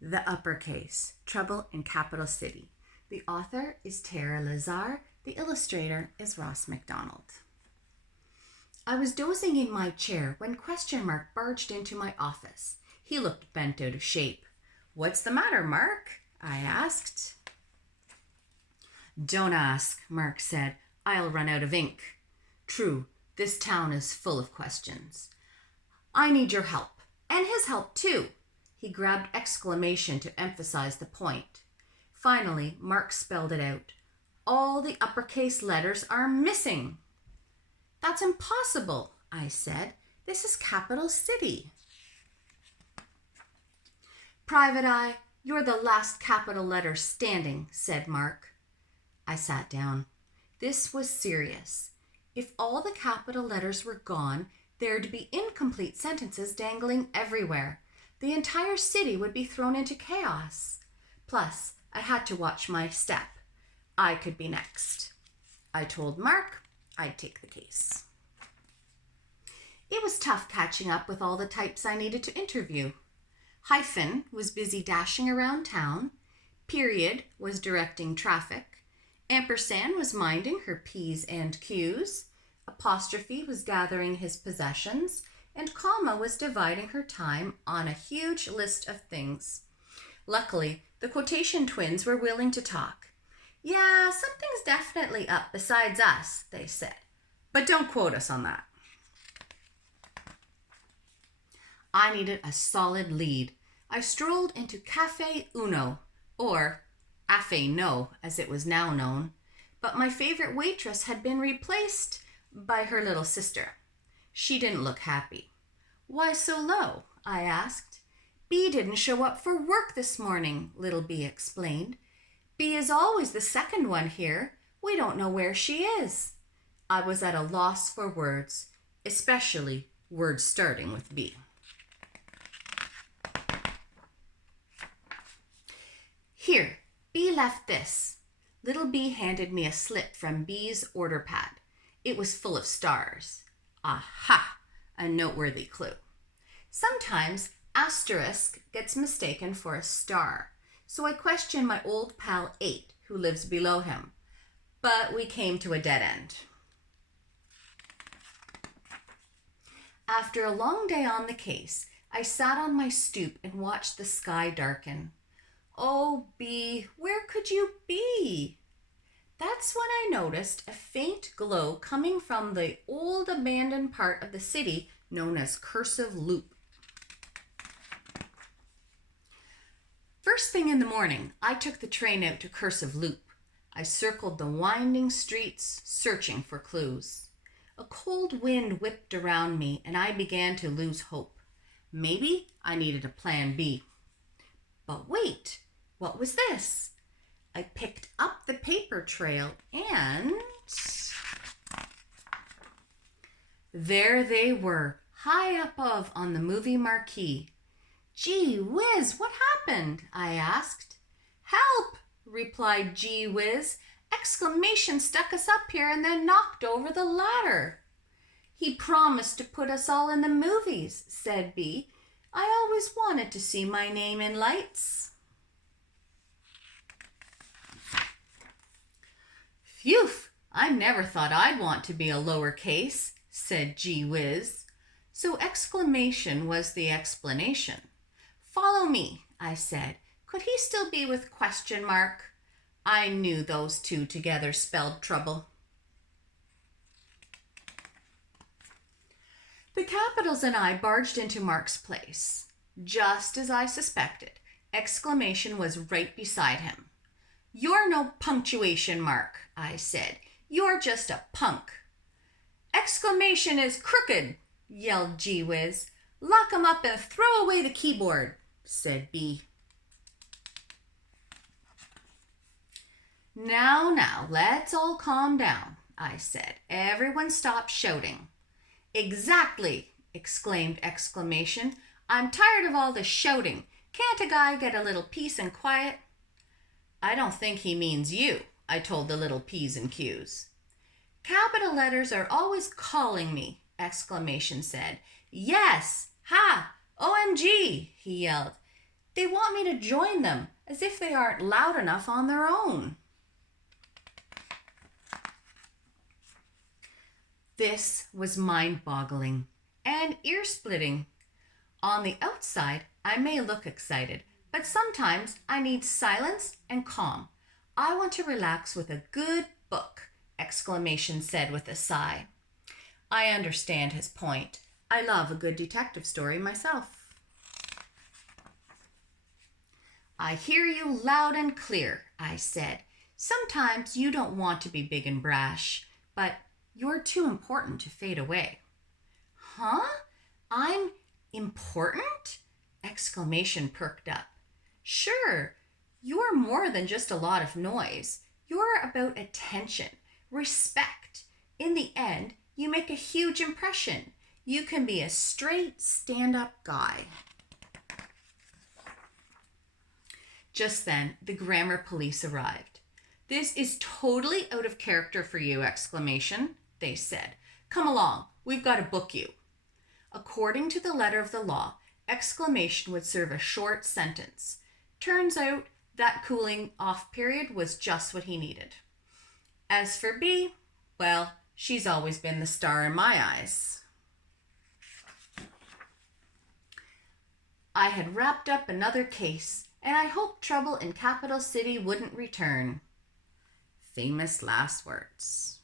The Uppercase, Trouble in Capital City. The author is Tara Lazar. The illustrator is Ross MacDonald. I was dozing in my chair when Question Mark barged into my office. He looked bent out of shape. "What's the matter, Mark?" I asked. "Don't ask," Mark said. "I'll run out of ink." True, this town is full of questions. "I need your help, and his help too." He grabbed exclamation to emphasize the point. Finally, Mark spelled it out. "All the uppercase letters are missing." "That's impossible," I said. "This is Capital City." "Private Eye, you're the last capital letter standing," said Mark. I sat down. This was serious. If all the capital letters were gone, there'd be incomplete sentences dangling everywhere. The entire city would be thrown into chaos. Plus, I had to watch my step. I could be next. I told Mark I'd take the case. It was tough catching up with all the types I needed to interview. Hyphen was busy dashing around town. Period was directing traffic. Ampersand was minding her P's and Q's. Apostrophe was gathering his possessions. And comma was dividing her time on a huge list of things. Luckily, the quotation twins were willing to talk. "Yeah, something's definitely up besides us," they said. "But don't quote us on that." I needed a solid lead. I strolled into Café Uno, or Afé No, as it was now known. But my favorite waitress had been replaced by her little sister. She didn't look happy. "Why so low?" I asked. "B didn't show up for work this morning," little B explained. "B is always the second one here. We don't know where she is." I was at a loss for words, especially words starting with B. "Here, B left this." Little B handed me a slip from B's order pad. It was full of stars. Aha! A noteworthy clue. Sometimes asterisk gets mistaken for a star, so I questioned my old pal 8, who lives below him. But we came to a dead end. After a long day on the case, I sat on my stoop and watched the sky darken. "Oh, B, where could you be?" That's when I noticed a faint glow coming from the old abandoned part of the city known as Cursive Loop. First thing in the morning, I took the train out to Cursive Loop. I circled the winding streets, searching for clues. A cold wind whipped around me, and I began to lose hope. Maybe I needed a plan B. But wait, what was this? I picked up the paper trail and there they were, high above on the movie marquee. "Gee whiz, what happened?" I asked. "Help," replied Gee whiz. "Exclamation stuck us up here and then knocked over the ladder." "He promised to put us all in the movies," said B. "I always wanted to see my name in lights." "Phew, I never thought I'd want to be a lowercase," said Gee whiz. So exclamation was the explanation. "Follow me," I said. Could he still be with question mark? I knew those two together spelled trouble. The Capitals and I barged into Mark's place. Just as I suspected, exclamation was right beside him. "You're no punctuation mark," I said. "You're just a punk." "Exclamation is crooked," yelled Gee whiz. "Lock 'em up and throw away the keyboard," said B. Now, let's all calm down," I said. "Everyone stop shouting." "Exactly," exclaimed exclamation. "I'm tired of all the shouting. Can't a guy get a little peace and quiet?" "I don't think he means you," I told the little P's and Q's. "Capital letters are always calling me," exclamation said. "Yes, ha, OMG," he yelled. They want me to join them, as if they aren't loud enough on their own. This was mind-boggling and ear-splitting. On the outside, I may look excited, but sometimes I need silence and calm. I want to relax with a good book, exclamation said with a sigh. I understand his point. I love a good detective story myself. I hear you loud and clear, I said. Sometimes you don't want to be big and brash, but you're too important to fade away. Huh? I'm important? Exclamation perked up. Sure, you're more than just a lot of noise. You're about attention, respect. In the end, you make a huge impression. You can be a straight, stand-up guy. Just then, the grammar police arrived. This is totally out of character for you, exclamation, they said. Come along, we've got to book you. According to the letter of the law, exclamation would serve a short sentence. Turns out that cooling off period was just what he needed. As for B, well, she's always been the star in my eyes. I had wrapped up another case, and I hoped trouble in Capital City wouldn't return. Famous last words.